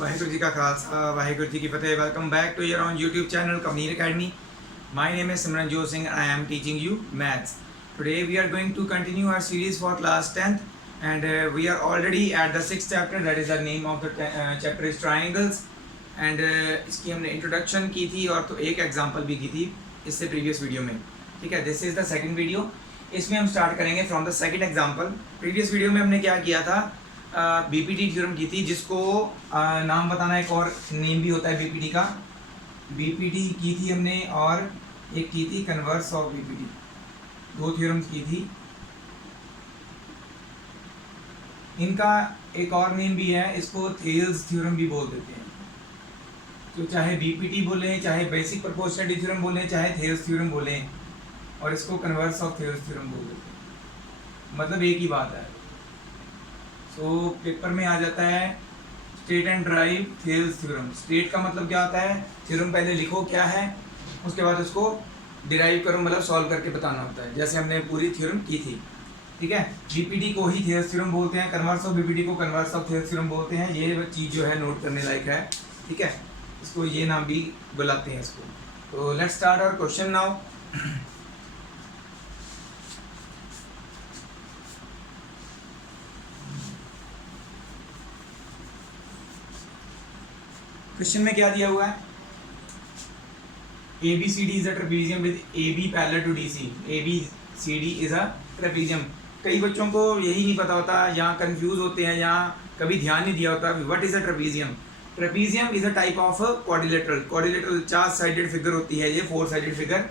वाहिगुरु जी का खालसा वाहिगुरु जी की फतेह। Welcome back to your on YouTube channel Kamneer academy. My name is Simranjot Singh. I am teaching you maths. Today we are going to continue our series for class 10th and we are already at the 6th chapter. That is the name of the chapter is triangles. And इसकी हमने introduction की थी और तो एक example भी की थी इससे प्रीवियस वीडियो में। ठीक है, this is the second video. इसमें हम स्टार्ट करेंगे from the second example. Previous video में हमने क्या किया था, बीपीटी थ्योरम की थी, जिसको नाम बताना, एक और नेम भी होता है बीपीटी का। बीपीटी की थी हमने और एक की थी कन्वर्स ऑफ बीपीटी। दो थ्योरम्स की थी। इनका एक और नेम भी है, इसको थेल्स थ्योरम भी बोल देते हैं। तो चाहे बीपीटी बोले, चाहे बेसिक प्रोपोर्शनलिटी थ्योरम बोले, चाहे थेल्स थ्योरम बोले, और इसको कन्वर्स ऑफ थेल्स थ्योरम बोल देते हैं। मतलब एक ही बात है। तो पेपर में आ जाता है state and drive Thales theorem. State का मतलब क्या होता है, थ्योरम पहले लिखो क्या है, उसके बाद उसको डिराइव करो, मतलब सॉल्व करके बताना होता है, जैसे हमने पूरी थ्योरम की थी। ठीक है, बीपीटी को ही थेल्स थ्योरम बोलते हैं, कन्वर्स ऑफ बीपीटी को कन्वर्स ऑफ थेल्स थ्योरम बोलते हैं। ये चीज़ जो है नोट करने लायक है। ठीक है, इसको ये नाम भी बुलाते हैं इसको। तो let's start our question now. Question में क्या दिया हुआ है, ABCD is a trapezium with AB parallel to DC। ABCD is a trapezium. कई बच्चों को यही नहीं पता होता, यहाँ कंफ्यूज होते हैं, यहाँ कभी ध्यान नहीं दिया होता। What is a trapezium? Trapezium is a type of quadrilateral. Quadrilateral 4 sided figure होती है, ये 4 साइडेड फिगर।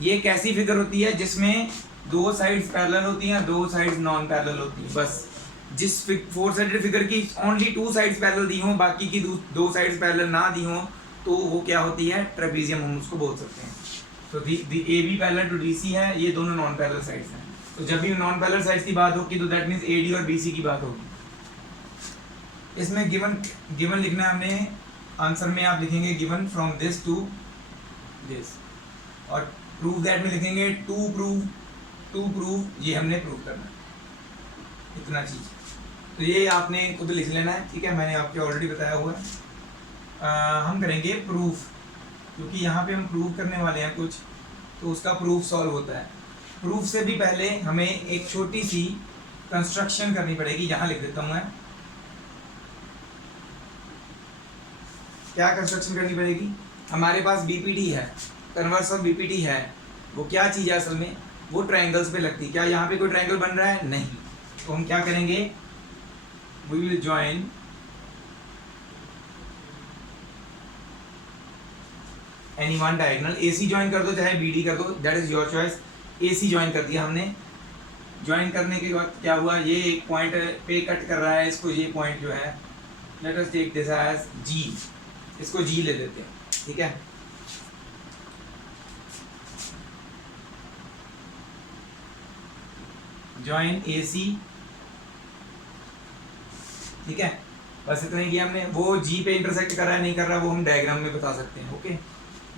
ये एक ऐसी फिगर होती है जिसमें 2 साइड्स पैरेलल होती हैं, 2 साइड्स नॉन पैरेलल होती हैं। बस जिस 4 साइडेड फिगर की ओनली 2 साइड्स पैरेलल दी हों, बाकी की 2 साइड्स पैरेलल ना दी हों, तो वो क्या होती है, ट्रेपेजियम हम उसको बोल सकते हैं। तो AB पैरेलल टू DC है, ये दोनों नॉन पैरेलल साइड्स हैं। तो जब भी नॉन पैरेलल साइड्स की बात होगी तो दैट मीन्स AD और BC की बात होगी। इसमें गिवन लिखना है हमने। आंसर में आप लिखेंगे given from this to this, और प्रूव दैट में लिखेंगे टू प्रूव ये हमने प्रूव करना है। इतना चीज़ तो ये आपने खुद लिख लेना है। ठीक है, मैंने आपको ऑलरेडी बताया हुआ है। हम करेंगे प्रूफ, क्योंकि यहाँ पे हम प्रूव करने वाले हैं कुछ, तो उसका प्रूफ सॉल्व होता है। प्रूफ से भी पहले हमें एक छोटी सी कंस्ट्रक्शन करनी पड़ेगी। यहाँ लिख देता हूँ मैं, क्या कंस्ट्रक्शन करनी पड़ेगी। हमारे पास बीपीटी है, कन्वर्स ऑफ बीपीटी है। वो क्या चीज़ है असल में, वो ट्रायंगल्स पे लगती है। क्या यहाँ पे कोई ट्रायंगल बन रहा है? नहीं। तो हम क्या करेंगे, we will join any one diagonal. AC join कर दो, चाहे BD कर दो, that is your choice. AC join कर दिया हमने। ज्वाइन करने के बाद क्या हुआ, ये एक पॉइंट पे कट कर रहा है इसको, ये पॉइंट जो है, let us take this as G। इसको G ले लेते हैं। ठीक है, ज्वाइन AC। ठीक है, बस इतना ही किया हमने। वो G पे इंटरसेक्ट कर रहा है नहीं कर रहा, वो हम डायग्राम में बता सकते हैं। ओके,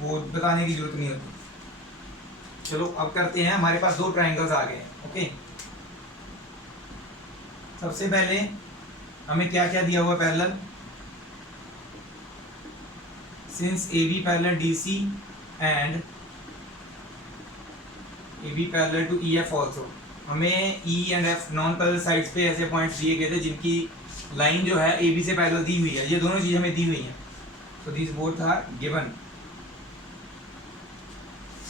वो बताने की जरूरत नहीं होती। चलो अब करते हैं। हमारे पास 2 ट्रायंगल्स आ गए। ओके, सबसे पहले हमें क्या क्या दिया हुआ parallel, since AB parallel DC and AB parallel to EF also. हमें E and F non parallel sides पे ऐसे पॉइंट्स दिए गए थे जिनकी लाइन जो है AB से पैरेलल दी हुई है। ये दोनों चीज़ हमें दी हुई हैं। तो this both are given.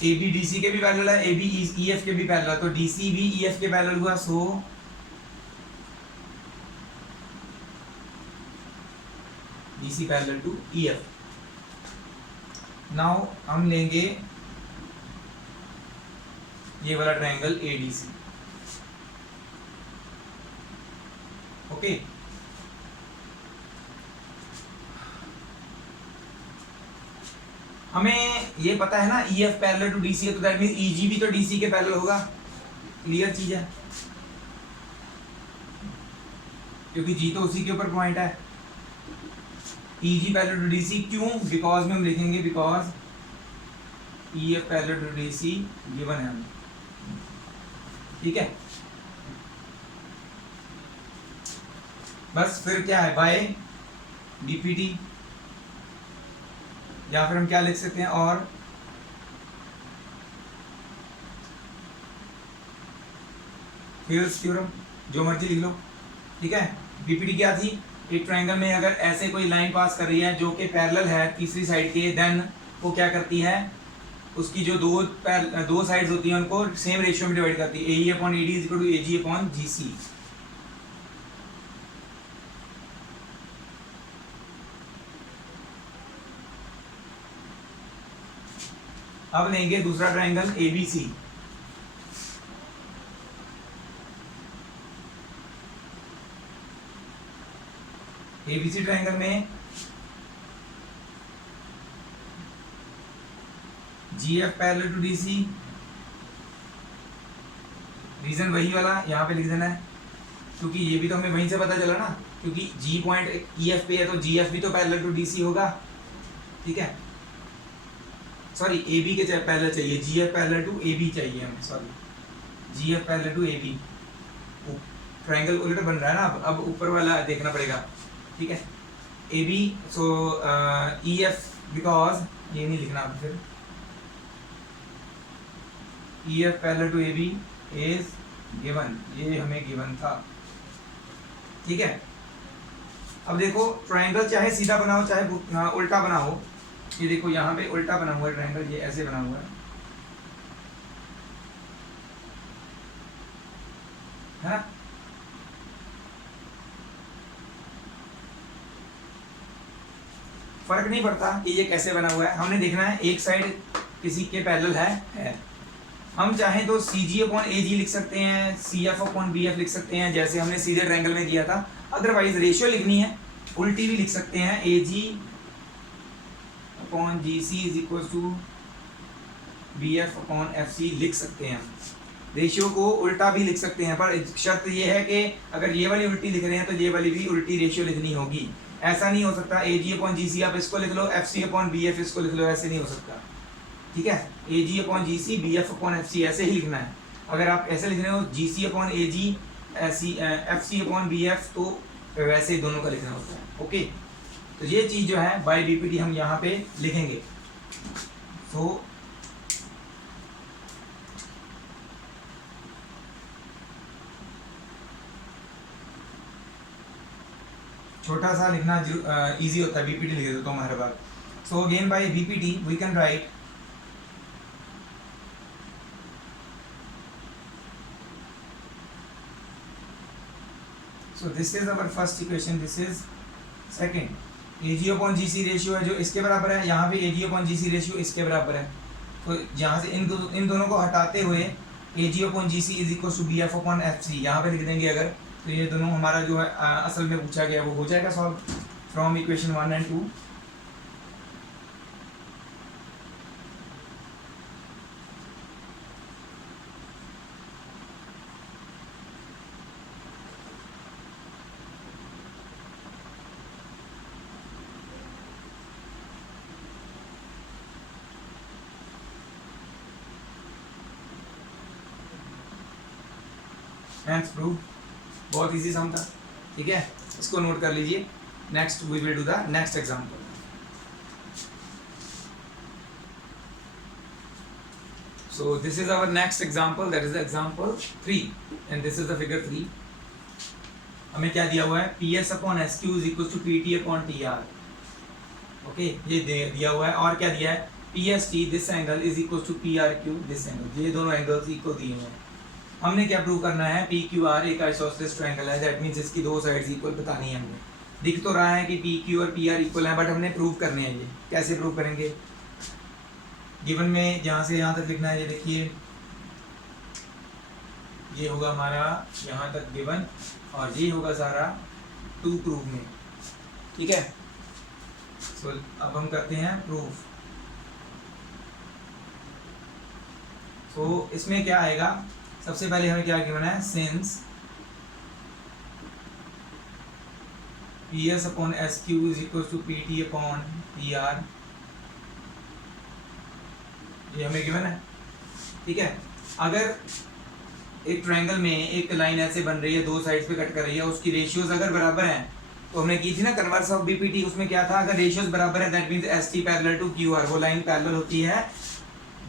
AB DC के भी पैरेलल है, AB EF के भी पैरेलल है, तो DC भी EF के पैरेलल हुआ। So DC parallel to EF। Now हम लेंगे ये वाला ट्रायंगल ADC। ओके, हमें ये पता है ना EF पैरेलल टू DC है, तो दैट मींस EG भी तो DC के पैरेलल होगा। क्लियर चीज है, क्योंकि G तो उसी के ऊपर पॉइंट है। EG पैरेलल टू DC क्यों? बिकॉज में हम लिखेंगे because EF parallel to DC given है हमें। ठीक है, बस फिर क्या है, बाय बीपीटी, या फिर हम क्या लिख सकते हैं, और फियर्स थ्योरम, जो मर्जी लिख लो, ठीक है। बीपीटी क्या थी, एक ट्रायंगल में अगर ऐसे कोई लाइन पास कर रही है जो कि पैरेलल है तीसरी साइड के, देन वो क्या करती है, उसकी जो दो साइड्स होती हैं उनको सेम रेशियो में डिवाइड करती है, A E upon E D is equal to A G upon G C. अब लेंगे दूसरा triangle A B C. ABC triangle में G F parallel to D C, reason वही वाला यहाँ पे लिख देना है, क्योंकि ये भी तो हमें वहीं से पता चला ना, क्योंकि जी पॉइंट ई एफ पे है तो जी एफ भी तो पैरेलल टू डी सी होगा, ठीक है। सॉरी ए बी के पैरेलल चाहिए, G F parallel to A B चाहिए हमें, sorry G F parallel to A B. Triangle उल्टा बन रहा है ना, अब ऊपर वाला देखना पड़ेगा, ठीक है। A B, so E F, because ये नहीं लिखना अब, फिर E F parallel to A B is given, ये हमें गिवन था, ठीक है। अब देखो ट्रायंगल चाहे सीधा बना हो चाहे उल्टा बना हो, ये देखो यहाँ पे उल्टा बना हुआ है ट्रायंगल, ये ऐसे बना हुआ है ना। फर्क नहीं पड़ता कि ये कैसे बना हुआ है, हमने देखना है एक साइड किसी के पैरेलल है। हम चाहें तो सी जी अपॉन ए जी लिख सकते हैं, C F upon B F लिख सकते हैं, जैसे हमने सीधे ट्रायंगल में किया था। अदरवाइज रेशियो लिखनी है, उल्टी भी लिख सकते हैं, A G upon G C is equal to B F upon F C लिख सकते हैं। रेशियो को उल्टा भी लिख सकते हैं, पर शर्त ये है कि अगर ये वाली उल्टी लिख रहे हैं तो ये वाली भी उल्टी रेशियो लिखनी होगी। ऐसा नहीं हो सकता ए जी अपॉन जी सी आप इसको लिख लो, F C upon B F इसको लिख लो, ऐसे नहीं हो सकता, ठीक है। A G upon G C, B F upon F C ऐसे ही लिखना है। अगर आप ऐसे लिख रहे हो G C upon A G, F C upon B F, तो वैसे दोनों का लिखना होता है, ओके। तो ये चीज़ जो है बाय बीपीटी हम यहाँ पे लिखेंगे। तो छोटा सा लिखना इजी होता है, बीपीटी लिख देता हूँ हर बार। So again by BPT we can write so this is our first equation, this is second, AG upon GC ratio है जो इसके बराबर है, यहाँ पे AG upon GC रेशियो इसके बराबर है। तो यहाँ से इन दोनों को हटाते हुए AG upon GC is equal to BF upon FC यहाँ पे लिख देंगे अगर, तो ये दोनों हमारा जो है असल में पूछा गया वो हो जाएगा solve from equation 1 and 2। Next prove, बहुत इजी सम था, ठीक है, इसको नोट कर लीजिए। Next we will do the next example. So this is our next example, that is the example 3 and this is the figure 3। हमें क्या दिया हुआ है, P S upon S Q is equal to P T upon T R, okay, ये दिया हुआ है। और क्या दिया है, P S T this angle is equal to P R Q this angle, ये दोनों एंगल्स इक्वल दिए हुए हैं। हमने क्या प्रूव करना है, पी क्यू आर एक आइसोसेलेस ट्रायंगल है, दैट मींस इसकी दो साइड्स इक्वल बतानी है हमें। दिख तो रहा है कि पी क्यू और पी आर इक्वल है, बट हमने प्रूव करने हैं। ये कैसे प्रूव करेंगे, गिवन में यहाँ से यहाँ तक लिखना है, ये देखिए ये होगा हमारा यहाँ तक गिवन, और ये होगा सारा टू प्रूव में, ठीक है। सो अब हम करते हैं प्रूफ। सो इसमें क्या आएगा, सबसे पहले हमें क्या गिवन है, since P S upon S Q is equal to P T upon P R, ये हमें गिवन है, ठीक है। अगर एक ट्रायंगल में एक लाइन ऐसे बन रही है, दो साइड्स पे कट कर रही है, उसकी रेशियोज अगर बराबर हैं तो हमने की थी ना कन्वर्स ऑफ बीपीटी, उसमें क्या था, अगर रेशियोज बराबर है that means ST parallel to QR, वो लाइन पैरेलल होती है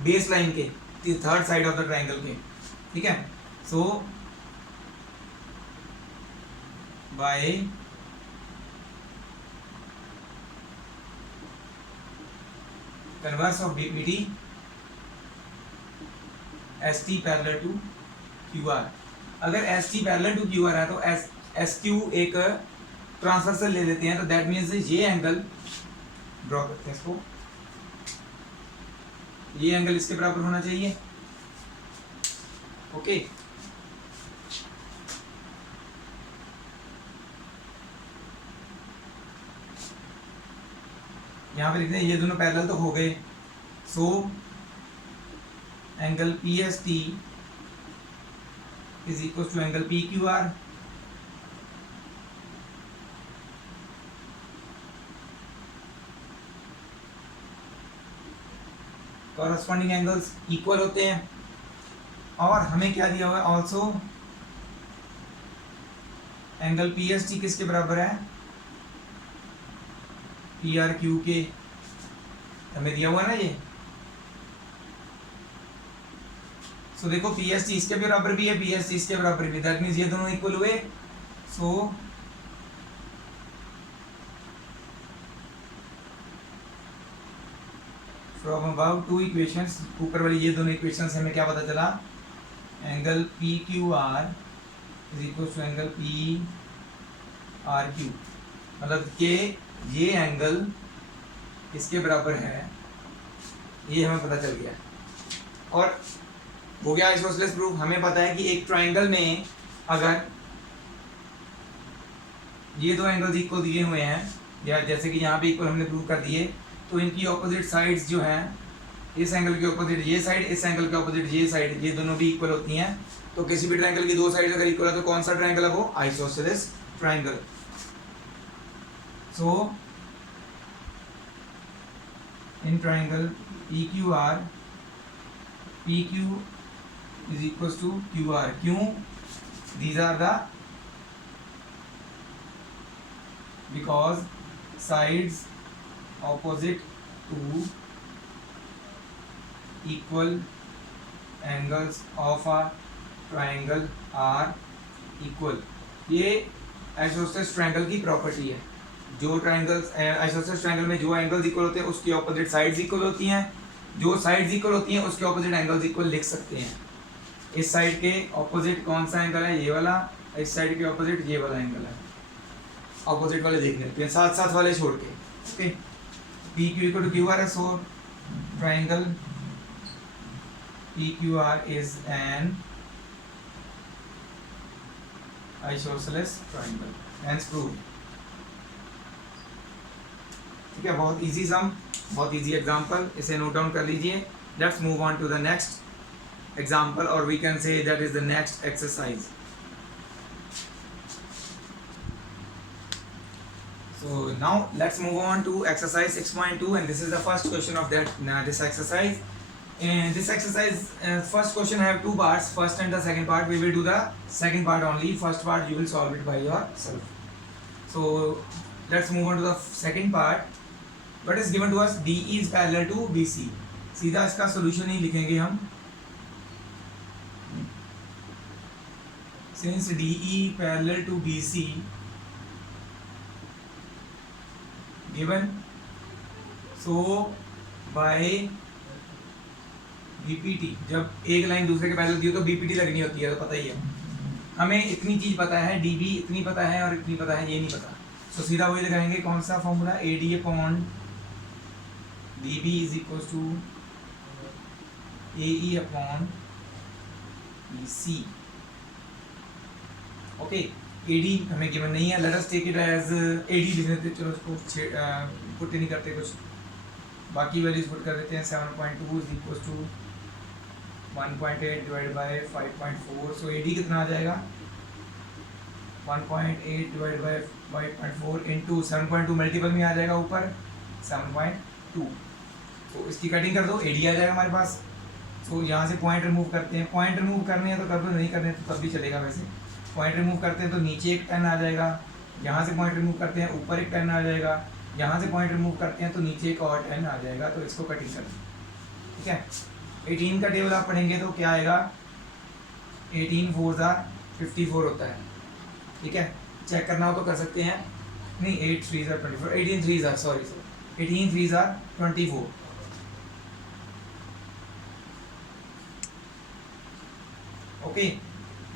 बेस लाइन के third side of the triangle के, ठीक है। So by converse of BPT ST parallel to QR, अगर एसटी पैरेलल टू क्यूआर है तो एस क्यू एक ट्रांसवर्सल ले लेते हैं, तो दैट मीन्स ये एंगल ड्रॉ करते हैं इसको, ये एंगल इसके बराबर होना चाहिए, ओके। यहां पे लिखते हैं ये दोनों पैरेलल तो हो गए, so angle P S T is equal to angle P Q R, corresponding angles equal होते हैं। और हमें क्या दिया हुआ है, also angle P S T किसके बराबर है, पी आर क्यू के, हमें दिया हुआ है ना ये। सो देखो पी एस टी इसके बराबर भी है, पी एस टी इसके बराबर भी, दैट मीन्स ये दोनों इक्वल हुए। So from above two equations, ऊपर वाली ये दोनों इक्वेशंस से हमें क्या पता चला, angle P Q R is equal to angle P R Q, मतलब कि ये एंगल इसके बराबर है, ये हमें पता चल गया। और हो गया आइसोसेलेस प्रूफ। हमें पता है कि एक ट्राइंगल में अगर ये दो एंगल्स इक्वल दिए हुए हैं, या जैसे कि यहाँ पे इक्वल हमने प्रूव कर दिए, तो इनकी ऑपोजिट साइड्स जो हैं, इस एंगल के ऑपोजिट ये साइड, इस एंगल के ऑपोजिट ये साइड, ये दोनों भी इक्वल होती हैं। तो किसी भी ट्राइंगल की दो साइड अगर इक्वल है तो कौन सा ट्राइंगल है वो, isosceles triangle. So in triangle P Q R, P Q is equal to Q R, क्यों, these are the because sides opposite to equal angles of a triangle are equal। ये isosceles triangle की property है। जो triangles isosceles triangle में जो angles equal होते हैं उसकी ऑपोजिट साइड्स इक्वल होती हैं, जो साइड्स इक्वल होती हैं उसके ऑपोजिट एंगल्स इक्वल लिख सकते हैं। इस साइड के ऑपोजिट कौन सा एंगल है, ये वाला, इस साइड के ऑपोजिट ये वाला एंगल है, ऑपोजिट वाले देखने होते हैं, साथ साथ वाले छोड़ के, okay. P Q equal to Q R है, so triangle P Q R is an isosceles triangle, hence proved. ठीक है, बहुत इजी सम, बहुत इजी एग्जांपल, इसे नोट डाउन कर लीजिए। Let's move on to the next example, और we can say that is the next exercise. So now let's move on to exercise 6.2, and this is the first question of that this exercise. And this exercise, first question have two parts, first and the second part. We will do the second part only, first part you will solve it by yourself. So let's move on to the second part. What is given to us, DE is parallel to BC। सीधा इसका solution ही लिखेंगे हम। Since DE parallel to BC given, so by BPT, जब एक line दूसरे के parallel दी हो तो BPT लगनी होती है, तो पता ही है हमें, इतनी चीज पता है, DB इतनी पता है और इतनी पता है, ये नहीं पता। तो सीधा वही लगाएंगे, कौन सा formula, AD upon DB is equal to AE upon BC, okay. AD हमें गिवन नहीं है, let us take it as AD लिख देते, चलो उसको पुट नहीं करते कुछ, बाकी वैल्यूज पुट कर देते हैं। 7.2 is equal to 1.8 divide by 5.4, so AD कितना आ जाएगा, 1.8 डिवाइड बाय 5.4 इंटू 7.2 मल्टीपल में आ जाएगा ऊपर 7.2, तो इसकी कटिंग कर दो, AD आ जाएगा हमारे पास। तो यहाँ से पॉइंट रिमूव करते हैं, पॉइंट रिमूव करने हैं तो कर दो, नहीं करने तो तब भी चलेगा। वैसे पॉइंट रिमूव करते हैं तो नीचे एक 10 आ जाएगा, यहाँ से पॉइंट रिमूव करते हैं ऊपर एक 10 आ जाएगा, यहाँ से पॉइंट रिमूव करते हैं तो नीचे एक और 10 आ जाएगा, तो इसको कटिंग करते हैं। ठीक है, 18 का टेबल आप पढ़ेंगे तो क्या आएगा, 18 4 54 होता है। ठीक है, चेक करना हो तो कर सकते हैं, नहीं 8 3 24, 18 3 सॉरी 18 3 24। ओके,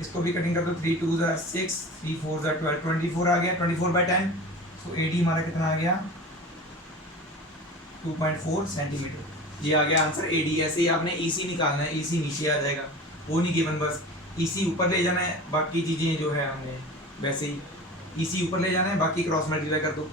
इसको भी कटिंग कर दो, 3 2 6 3 4 12, 24 आ गया, 24/10, सो 80 हमारा कितना आ गया 2.4 सेंटीमीटर। ये आ गया आंसर एडी। ऐसे ही आपने ईसी निकालना है, ईसी नीचे आ जाएगा, वो नहीं गिवन, बस ईसी ऊपर ले जाना है, बाकी चीज़ें जो है हमने वैसे ही ईसी ऊपर ले जाना है, बाकी क्रॉस मल्टीप्लाई कर दो।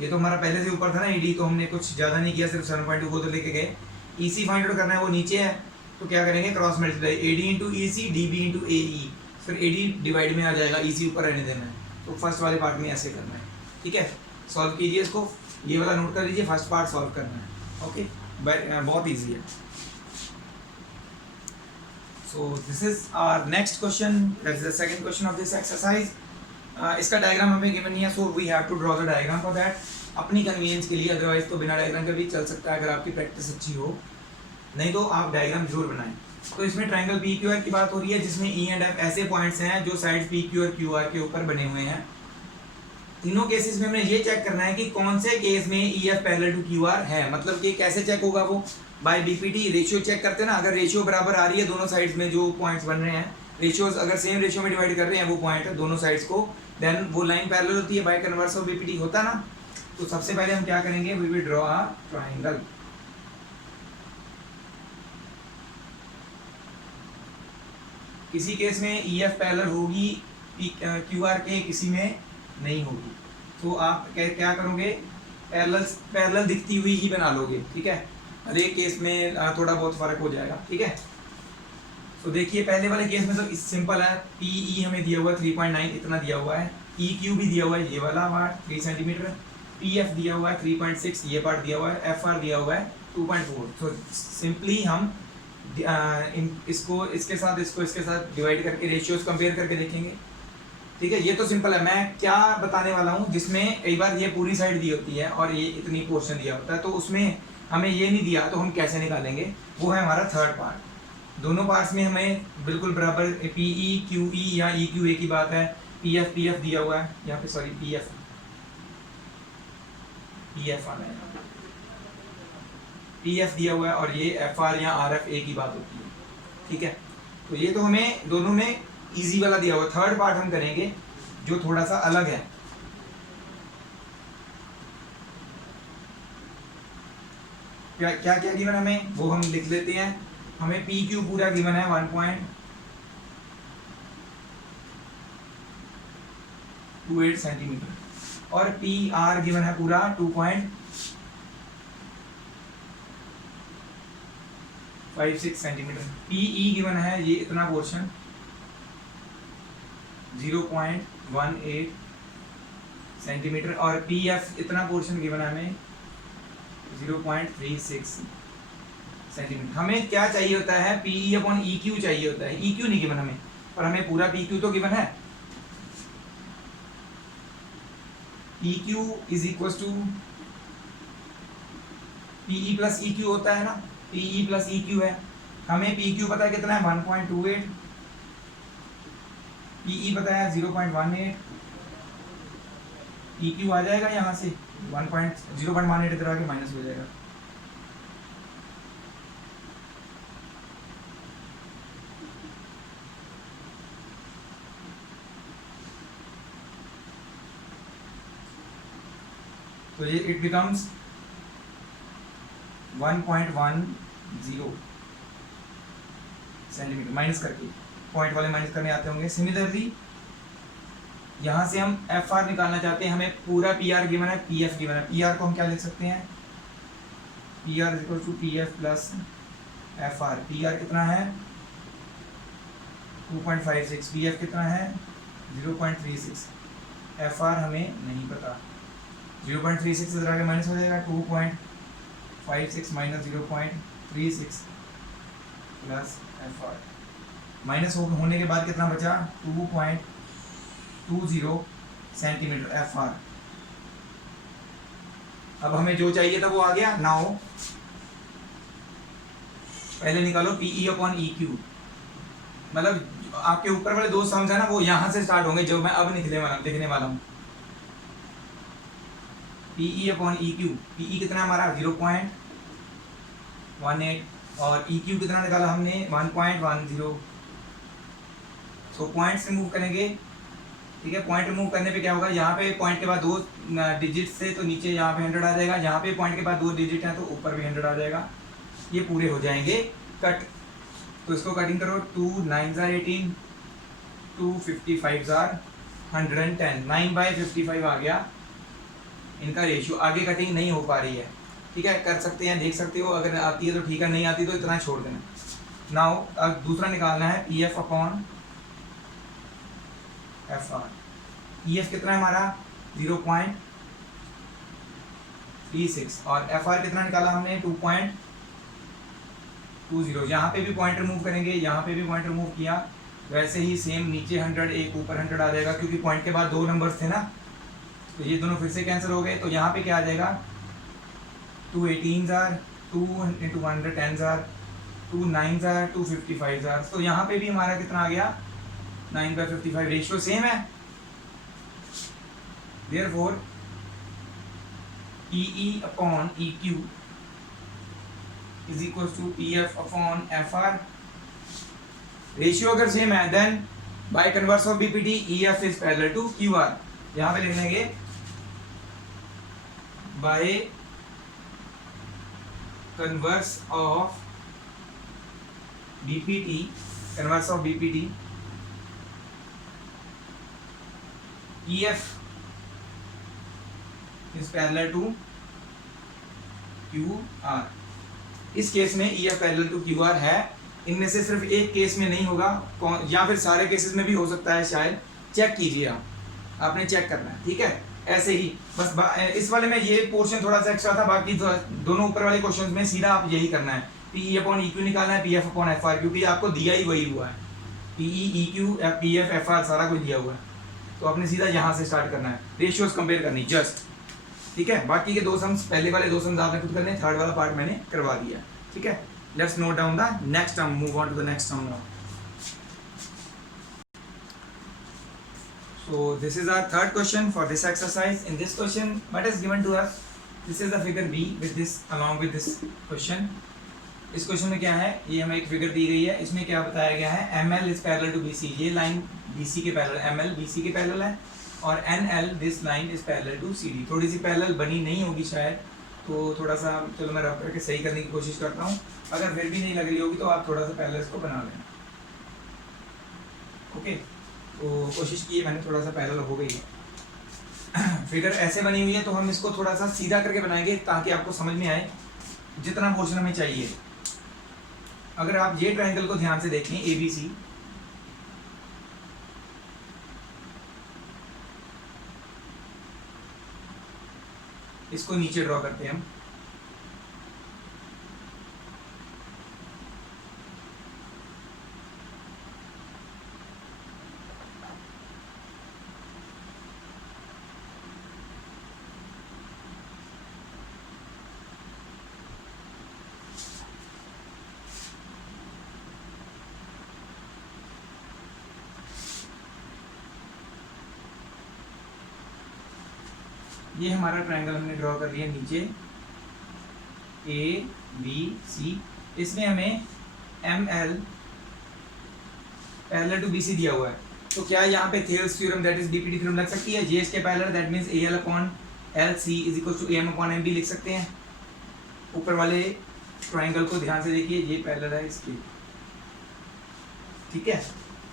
ये तो हमारा पहले से ऊपर था ना एडी, तो हमने कुछ ज़्यादा नहीं किया, सिर्फ 7.2 को तो लेके गए। ईसी फाइंड आउट करना है, वो नीचे है, तो क्या करेंगे क्रॉस मल्टीप्लाई, एडी इंटू ई सी, डी बी इंटू ए ई, फिर एडी डिवाइड में आ जाएगा, ईसी ऊपर रहने देना है। तो फर्स्ट वाले पार्ट में ऐसे करना है। ठीक है, सॉल्व कीजिए इसको, ये वाला नोट कर लीजिए, फर्स्ट पार्ट सॉल्व करना है। ओके, बहुत ईजी है। So this is our next question, that is the second question of this exercise. इसका डायग्राम हमें गिवन नहीं है, so we have to draw the diagram for that, अपनी कन्वीनियंस के लिए, अदरवाइज तो बिना डायग्राम के भी चल सकता है अगर आपकी प्रैक्टिस अच्छी हो, नहीं तो आप डायग्राम जरूर बनाएं। तो इसमें ट्रायंगल पी क्यू आर की बात हो रही है, जिसमें ई एंड एफ ऐसे पॉइंट्स हैं जो साइड्स पी क्यू और क्यू आर के ऊपर बने हुए हैं। तीनों केसेस में हमने ये चेक करना है कि कौन से केस में E F parallel to Q R है, मतलब कि कैसे चेक होगा वो, बाय बीपीटी रेशियो चेक करते हैं ना। अगर रेशियो बराबर आ रही है दोनों साइड्स में, जो पॉइंट्स बन रहे हैं रेशियोज अगर सेम रेशियो में डिवाइड कर रहे हैं वो पॉइंट दोनों साइड्स को, देन वो लाइन पैरेलल होती है, बाय कन्वर्स ऑफ बीपीटी होता ना। तो सबसे पहले हम क्या करेंगे, we will draw a triangle. किसी केस में ई एफ पैरेलल होगी क्यू आर के, किसी में नहीं होगी। तो आप क्या करोगे, पैरेलल दिखती हुई ही बना लोगे। ठीक है, हर एक केस में थोड़ा बहुत फर्क हो जाएगा। ठीक है, तो देखिए पहले वाले केस में तो सिंपल है, पी ई हमें दिया हुआ है 3.9 इतना दिया हुआ है, ई क्यू भी दिया हुआ है ये वाला पार्ट 3 सेंटीमीटर, पी एफ दिया हुआ है 3.6 ये पार्ट दिया हुआ है, एफ आर दिया हुआ है 2.4। तो सिंपली हम इसको इसके साथ डिवाइड करके रेशियोज कंपेयर करके देखेंगे। ठीक है, ये तो सिंपल है। मैं क्या बताने वाला हूँ, जिसमें कई बार ये पूरी साइड दी होती है और ये इतनी पोर्शन दिया होता है, तो उसमें हमें ये नहीं दिया, तो हम कैसे निकालेंगे, वो है हमारा थर्ड पार्ट। दोनों पार्ट्स में हमें बिल्कुल बराबर पी ई क्यू ई या ई क्यू ए की बात है, पी एफ दिया हुआ है यहाँ पे, सॉरी पी एफ आना है, पी एफ दिया हुआ है, और ये एफ आर या आर एफ ए की बात होती है। ठीक है, तो ये तो हमें दोनों में इजी वाला दिया हुआ। थर्ड पार्ट हम करेंगे जो थोड़ा सा अलग है। क्या क्या क्या गिवन हमें, वो हम लिख लेते हैं। हमें पी क्यू पूरा गिवन है 1.28 सेंटीमीटर, और पी आर गिवन है पूरा 2.56 सेंटीमीटर। पी ई गिवन है ये इतना पोर्शन 0.18 सेंटीमीटर, और पी एफ इतना पोर्शन गिवन है हमें 0.36 सेंटीमीटर। हमें क्या चाहिए होता है, P E upon E Q चाहिए होता है, ई क्यू नहीं गिवन हमें, और हमें पूरा पी क्यू तो गिवन है। P Q is equal to P E plus E Q होता है ना, P E plus E Q है। हमें पी क्यू पता है कितना है 1.28, पी ई पता है 0.18, ई क्यू आ जाएगा यहाँ से 0.18 इधर आके माइनस हो जाएगा। तो ये इट बिकम्स 1.10 सेंटीमीटर, माइनस करके पॉइंट वाले माइनस करने आते होंगे। सिमिलरली यहाँ से हम एफ आर निकालना चाहते हैं, हमें पूरा पी आर गिवन है, पी एफ गिवन है। पी आर को हम क्या लिख सकते हैं, P R equal to P F plus F R. P R कितना है 2.56, पी एफ कितना है 0.36, एफ आर हमें नहीं पता। 0.36 इधर आगे माइनस हो जाएगा, 2.56 minus 0.36 plus F are. Minus होने के बाद कितना बचा 2.20 सेंटीमीटर एफ आर। अब हमें जो चाहिए था वो आ गया। नाउ पहले निकालो पीई अपॉन ई क्यू, मतलब आपके ऊपर वाले दो सम्स है ना वो यहां से स्टार्ट होंगे जो मैं अब लिखने वाला हूं। PE upon E Q, PE कितना हमारा 0.18 और ई क्यू कितना निकाला हमने 1.10। तो पॉइंट से मूव करेंगे, ठीक है। पॉइंट रिमूव करने पे क्या होगा, यहाँ पे पॉइंट के बाद दो डिजिट से तो नीचे यहाँ पे 100 आ जाएगा, यहाँ पे पॉइंट के बाद दो डिजिट है तो ऊपर भी 100 आ जाएगा। ये पूरे हो जाएंगे कट। तो इसको कटिंग करो, 2 9s are 18, 2 55s are 110, 9/55 आ गया इनका रेशियो। आगे कटिंग नहीं हो पा रही है, ठीक है, कर सकते हैं, देख सकते हो, अगर आती है तो ठीक है, नहीं आती तो इतना छोड़ देना। नाउ अब दूसरा निकालना है P F upon F R. P F कितना है हमारा 0.36 और एफ आर कितना निकाला हमने 2.20। यहाँ पे भी पॉइंट रिमूव करेंगे, यहाँ पे भी पॉइंट रिमूव किया, वैसे ही सेम नीचे 100 एक ऊपर 100 आ जाएगा, क्योंकि पॉइंट के बाद दो नंबर्स थे ना, तो ये दोनों फिर से कैंसिल हो गए। तो यहाँ पे क्या आ जाएगा 2 18s are 2 into 110s are 2 9s are 2 55s are। तो यहाँ पे भी हमारा कितना आ गया 9/55, रेशियो सेम है। Therefore PE upon EQ is equals to PF upon FR। Ratio अगर सेम है then by converse of BPT EF is parallel to QR। यहाँ पे लिख लेंगे bye converse of BPT, converse of BPT EF is parallel to QR। इस case में EF parallel to QR है। इनमें से सिर्फ एक केस में नहीं होगा, या फिर सारे केसेस में भी हो सकता है शायद, चेक कीजिए आप, आपने चेक करना है, ठीक है। ऐसे ही बस इस वाले में ये पोर्शन थोड़ा सा एक्स्ट्रा था, बाकी दोनों ऊपर वाले क्वेश्चंस में सीधा आप यही करना है, पीई अपॉन EQ निकालना है, PF अपॉन FR, क्योंकि आपको दिया ही वही हुआ है, पीई EQ PF FR सारा कुछ दिया हुआ है, तो आपने सीधा यहाँ से स्टार्ट करना है, रेशियोज कंपेयर करनी जस्ट, ठीक है। बाकी के दो सम्स, पहले वाले दो सम्स आपने खुद करने, थर्ड वाला पार्ट मैंने करवा दिया, ठीक है। Let's note down the next term, move on to the next term now. So this is our third question for this exercise. In this question, what is given to us? This is the figure B with this, along with this question. इस question में क्या है, ये हमें एक figure दी गई है, इसमें क्या बताया गया है, ML is parallel to BC, ये लाइन BC के पैरेलल, ML BC के पैरेलल है, और NL this line is parallel to CD। थोड़ी सी पैरेलल बनी नहीं होगी शायद, तो थोड़ा सा चलो मैं रफ करके सही करने की कोशिश करता हूँ, अगर फिर भी नहीं लग रही होगी तो आप थोड़ा सा पैरेलल इसको बना लेना, ओके। तो कोशिश की मैंने, थोड़ा सा पैरेलल हो गई है। फिगर ऐसे बनी हुई है तो हम इसको थोड़ा सा सीधा करके बनाएंगे ताकि आपको समझ में आए जितना पोर्शन हमें चाहिए। अगर आप ये ट्रायंगल को ध्यान से देखें ABC, इसको नीचे ड्रॉ करते हैं हम, ये हमारा ट्रायंगल हमने ड्रॉ कर लिया नीचे ABC। इसमें हमें ML पैरेलल टू BC दिया हुआ है, तो क्या यहाँ पे Thales theorem that is BPT theorem लग सकती है, J इसके parallel that means AL upon LC is equal to AM upon MB लिख सकते हैं। ऊपर वाले ट्रायंगल को ध्यान से देखिए, ये पैरेलल है इसके, ठीक है,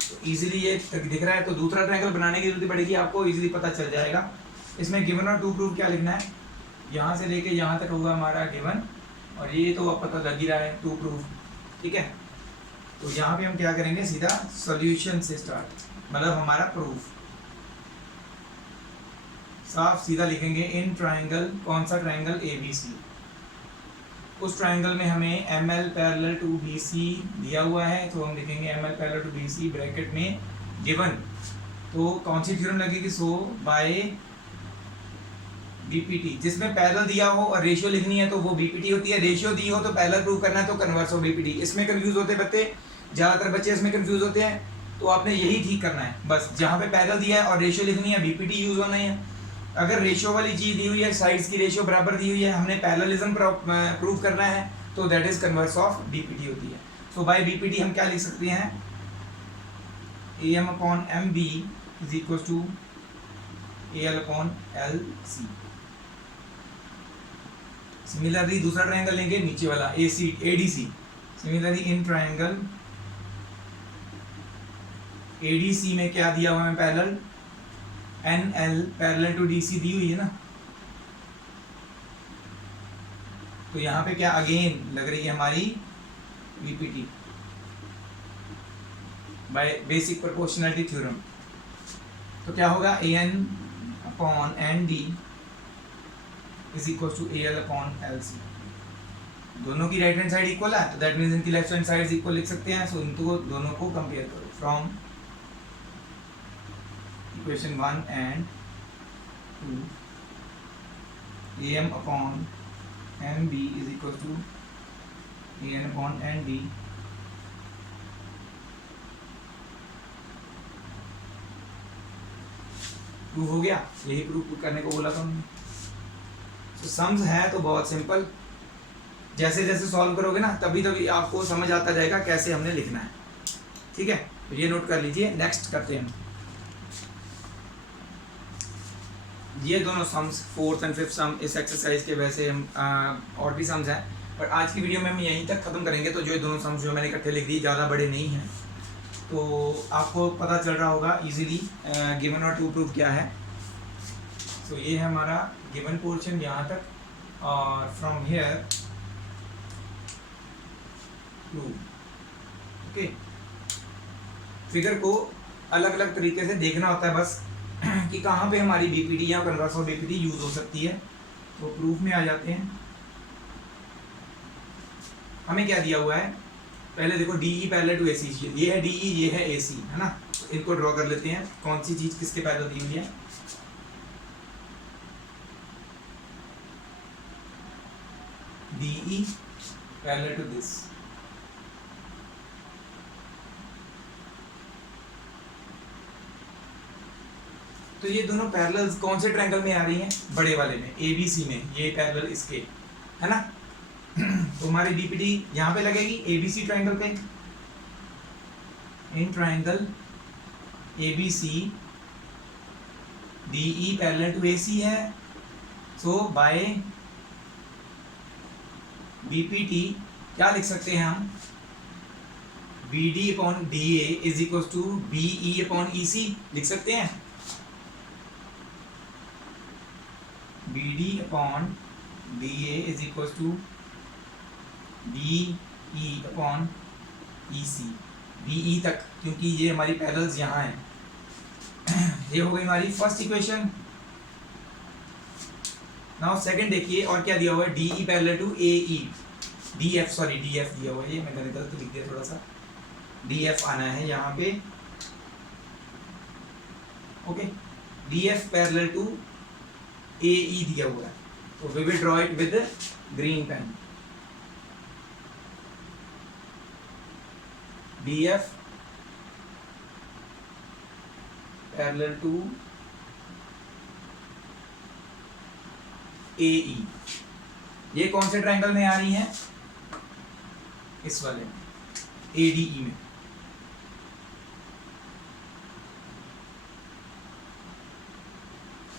तो इजीली ये दिख रहा है। तो दूसरा ट्रायंगल बनाने की जरूरत पड़ेगी आपको, इजीली पता चल जाएगा। इसमें गिवन और टू प्रूव क्या लिखना है, यहाँ से लेके यहाँ तक होगा हमारा गिवन, और ये तो अब पता लग ही रहा है टू प्रूव, ठीक है। तो यहाँ पे हम क्या करेंगे, सीधा सॉल्यूशन से स्टार्ट, मतलब हमारा प्रूफ साफ सीधा लिखेंगे। इन ट्रायंगल, कौन सा ट्रायंगल, ABC, उस ट्रायंगल में हमें ML पैरेलल टू BC दिया हुआ है, तो हम लिखेंगे ML parallel to BC bracket में गिवन। तो कौन सी थ्योरम लगेगी? So by BPT. जिसमें पैरेलल दिया हो और रेशियो लिखनी है तो वो बीपीटी होती है, रेशियो दी हो तो पैरेलल प्रूव करना है तो कन्वर्स ऑफ बीपीटी। इसमें कंफ्यूज होते बच्चे, ज़्यादातर बच्चे इसमें कंफ्यूज होते हैं, तो आपने यही ठीक करना है बस। जहाँ पे पैरेलल दिया है और रेशियो लिखनी है, बीपीटी यूज होना है। अगर रेशियो वाली चीज़ दी हुई है, साइड्स की रेशियो बराबर दी हुई है, हमने पैरेललिज्म प्रूव करना है, तो that is converse of BPT होती है। सो बाय बीपीटी हम क्या लिख सकते हैं? AM/MB is equal to AL/LC। Similarly दूसरा ट्रायंगल लेंगे, नीचे वाला ADC। Similarly in triangle ADC में क्या दिया हुआ है? Parallel NL parallel to DC दी हुई है ना, तो यहाँ पे क्या अगेन लग रही है हमारी VPT by basic proportionality theorem. तो क्या होगा? AN/ND is equal to AL/LC। दोनों की राइट हैंड साइड इक्वल है, तो दैट मीन्स इनकी लेफ्ट हैंड साइड इक्वल लिख सकते हैं। सो इनको दोनों को कंपेयर करो from equation 1 and 2। AM/MB is equal to AN/ND prove हो गया। यही प्रूव करने को बोला था हमने। तो सम्स है तो बहुत सिंपल, जैसे जैसे सॉल्व करोगे ना तभी तभी आपको समझ आता जाएगा कैसे हमने लिखना है। ठीक है, तो ये नोट कर लीजिए। नेक्स्ट करते हैं ये दोनों सम्स, 4th and 5th सम इस एक्सरसाइज के। वैसे हम और भी सम्स हैं, पर आज की वीडियो में हम यहीं तक ख़त्म करेंगे। तो जो दोनों सम्स जो मैंने इकट्ठे लिख दिए, ज़्यादा बड़े नहीं हैं, तो आपको पता चल रहा होगा इजीली गिवन और टू प्रूफ क्या है। तो ये है हमारा गिवन पोर्शन यहाँ तक, और from here to. Okay, figure को अलग अलग तरीके से देखना होता है बस कि कहाँ पे हमारी बीपीटी या कन्वर्स ऑफ बीपीटी यूज हो सकती है। तो प्रूफ में आ जाते हैं। हमें क्या दिया हुआ है? पहले देखो DE पैरेलल टू AC, ये है DE, ये है AC, है ना। तो इनको ड्रॉ कर लेते हैं। कौन सी चीज किसके पैरेलल दी हुई है? DE parallel to this. तो ये दोनों पैरेलल्स कौन से ट्रायंगल में आ रही हैं? बड़े वाले में, ABC में। ये पैरेलल इसके, है ना। तो हमारी बीपीटी यहाँ पे लगेगी ABC ट्रायंगल पे। In triangle ABC DE parallel to AC है। सो बाय बीपीटी क्या लिख सकते हैं हम? BD/DA is equal to BE/EC लिख सकते हैं। BD/DA is equal to BE/EC, BE तक, क्योंकि ये हमारी पैरेलल्स यहाँ हैं। ये हो गई हमारी फर्स्ट इक्वेशन। नाउ सेकंड देखिए, और क्या दिया हुआ है? DE parallel to AE, DF दिया हुआ है। ये मैंने गलत लिख दिया थोड़ा सा, DF आना है यहाँ पे। Okay, DF parallel to AE दिया हुआ है, तो we will draw it with green pen. DF parallel to AE, ये कौन से ट्रायंगल में आ रही हैं? इस वाले ADE में,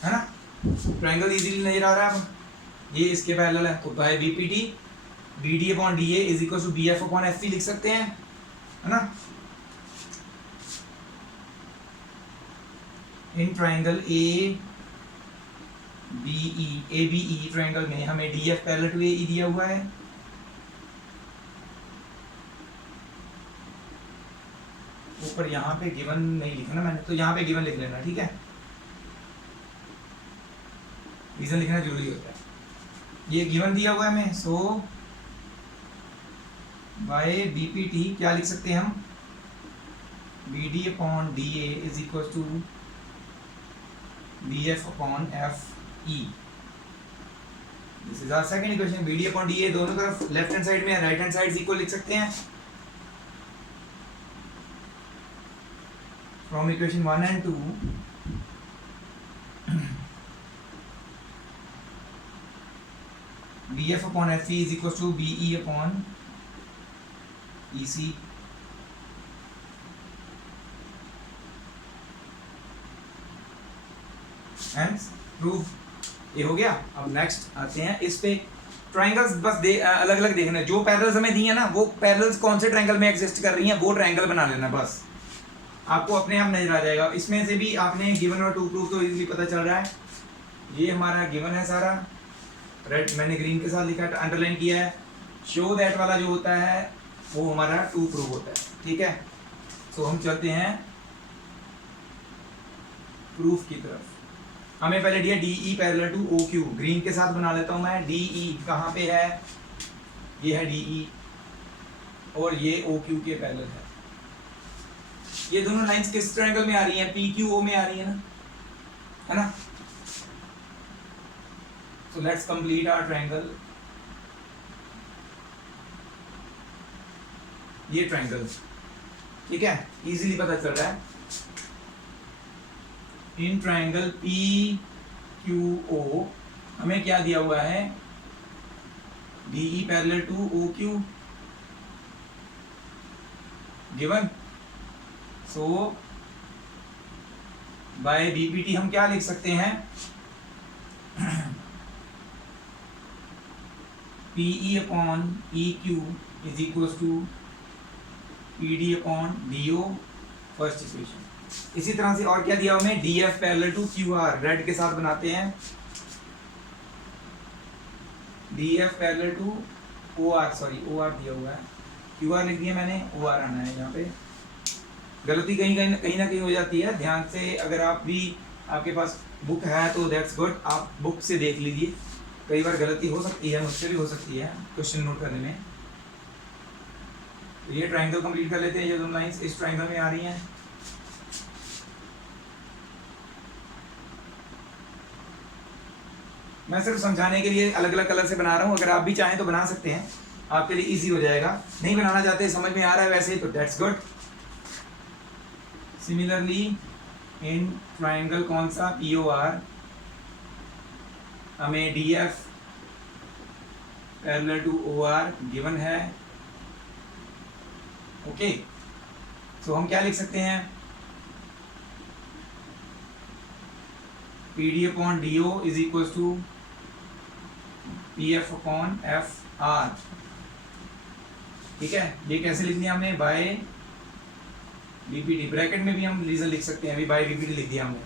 है ना। ट्रायंगल इजीली नजर आ रहा है अब। ये इसके पैरेलल है, तो by BPT BD/DA is equal to BF/FC लिख सकते हैं, है ना। इन ट्रायंगल ABE ट्रायंगल में हमें DF पैरेलल टू AE दिया हुआ है। ऊपर यहाँ पे गिवन नहीं लिखा ना मैंने, तो यहाँ पे गिवन लिख लेना, ठीक है। रीजन लिखना जरूरी होता है। ये गिवन दिया हुआ है हमें। सो बाय बीपीटी क्या लिख सकते हैं हम? BD/DA is equal to BF upon FE। This is our second equation. BD upon DA दोनों तरफ लेफ्ट हैंड साइड में, राइट हैंड साइड इक्वल लिख सकते हैं from equation 1 and 2। BF upon FE is equals to BE upon EC। And proof ये हो गया। अब नेक्स्ट आते हैं इस पे ट्रायंगल्स बस अलग अलग देखना, जो पैरेलल्स हमें दी है ना वो पैरेलल्स कौन से ट्रायंगल में एग्जिस्ट कर रही हैं वो ट्रायंगल बना लेना, बस आपको अपने आप नजर आ जाएगा। इसमें से भी आपने गिवन और टू प्रूफ तो इजीली पता चल रहा है। ये हमारा गिवन है सारा, रेड मैंने ग्रीन के साथ लिखा है, अंडरलाइन किया है। शो दैट वाला जो होता है वो हमारा टू प्रूफ होता है, ठीक है। सो हम चलते हैं प्रूफ की तरफ। हमें पहले दिया DE parallel to OQ, green के साथ बना लेता हूं मैं। DE कहाँ पे है, ये है DE और ये OQ के पैरेलल है। ये दोनों लाइंस किस ट्रायंगल में आ रही हैं, PQO में आ रही है ना, है ना। So let's complete our triangle. ये ट्रायंगल, ठीक है, इजीली पता चल रहा है। इन ट्रायंगल PQO हमें क्या दिया हुआ है, DE parallel to OQ given. So by BPT हम क्या लिख सकते हैं, PE upon EQ is equal to PD upon DO, first equation. इसी तरह से और क्या दिया हमें, DF parallel to QR, red के साथ बनाते हैं। DF parallel to OR, sorry OR दिया हुआ है, QR लिख दिया मैंने, OR आना है यहाँ पे। गलती कहीं ना कहीं हो जाती है, ध्यान से अगर आप भी, आपके पास बुक है तो दैट्स गुड, आप बुक से देख लीजिए, कई बार गलती हो सकती है, मुझसे भी हो सकती है क्वेश्चन नोट करने में। तो ये ट्रायंगल कंप्लीट कर लेते हैं। ये दोनों लाइंस इस ट्रायंगल में आ रही हैं। मैं सिर्फ समझाने के लिए अलग अलग कलर से बना रहा हूँ, अगर आप भी चाहें तो बना सकते हैं, आपके लिए इजी हो जाएगा। नहीं बनाना चाहते, समझ में आ रहा है वैसे तो that's good. Similarly in triangle कौन सा, POR, हमें DF parallel to OR given है, ओके। सो हम क्या लिख सकते हैं, PD upon DO is equal to PF upon FR, ठीक है। ये कैसे लिख दिया हमने, बाय BPT, ब्रैकेट में भी हम रीजन लिख सकते हैं, अभी बाय BPT लिख दिया हमने।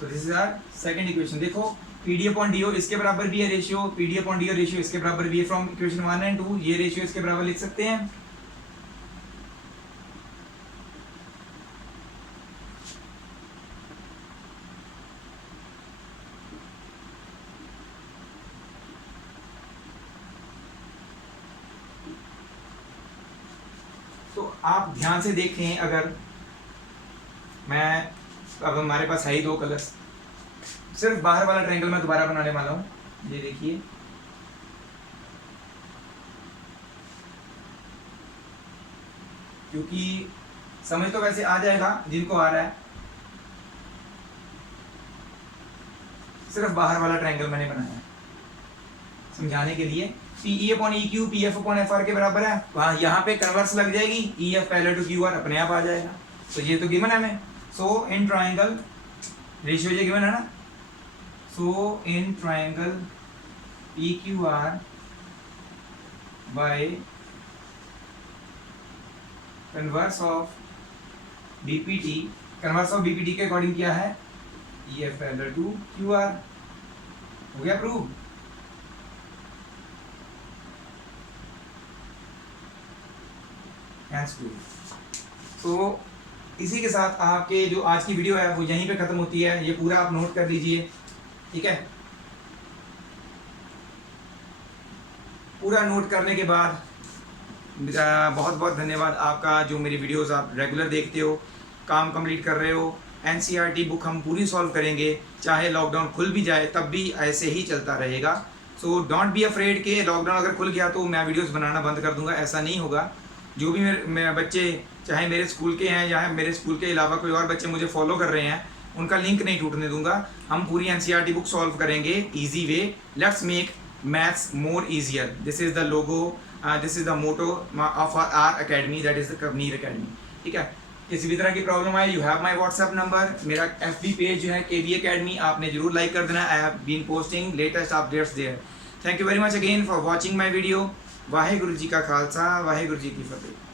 So this is our second equation. देखो PD अपॉन DO इसके बराबर भी है ratio, PD upon DO ratio इसके बराबर भी है। फ्रॉम इक्वेशन 1 and 2 ये रेशियो इसके बराबर लिख सकते हैं। तो आप ध्यान से देखें, अगर मैं, अब हमारे पास है ही दो कलर्स, सिर्फ बाहर वाला ट्रायंगल मैं दोबारा बनाने वाला हूं। ये देखिए, क्योंकि समझ तो वैसे आ जाएगा जिनको आ रहा है, सिर्फ बाहर वाला ट्रायंगल मैंने बनाया है समझाने के लिए। PE upon EQ PF upon FR के बराबर है, वहाँ यहाँ पे कन्वर्स लग जाएगी, EF पैरेलल टू QR अपने आप आ जाएगा। तो ये तो गिवन है हमें। सो इन ट्रायंगल रेशियो ये गिवन है ना, so in triangle PQR by converse of BPT, converse of BPT के अकॉर्डिंग क्या है, EF पैरेलल टू QR। हो गया प्रूव। तो इसी के साथ आपके जो आज की वीडियो है वो यहीं पे खत्म होती है। ये पूरा आप नोट कर लीजिए, ठीक है। पूरा नोट करने के बाद बहुत बहुत धन्यवाद आपका, जो मेरी वीडियोस आप रेगुलर देखते हो, काम कंप्लीट कर रहे हो, एनसीईआरटी बुक हम पूरी सॉल्व करेंगे, चाहे लॉकडाउन खुल भी जाए तब भी ऐसे ही चलता रहेगा। सो डोंट बी अफ्रेड कि लॉकडाउन अगर खुल गया तो मैं वीडियोस बनाना बंद कर दूंगा, ऐसा नहीं होगा। जो भी मेरे बच्चे चाहे मेरे स्कूल के हैं या मेरे स्कूल के अलावा कोई और बच्चे मुझे फॉलो कर रहे हैं, उनका लिंक नहीं टूटने दूंगा। हम पूरी एनसीईआरटी बुक सॉल्व करेंगे easy way. Let's make maths more easier. This is the logo, this is the motto of our academy, that is the Kamneer academy. ठीक है, किसी भी तरह की प्रॉब्लम आए, you have my WhatsApp number. मेरा FB page जो है KB अकेडमी, आपने जरूर लाइक कर देना। I have been posting latest updates there. Thank you very much again for watching my video. Waheguru ji का खालसा, वाहेगुरु जी की फतेह।